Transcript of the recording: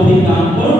obrigado.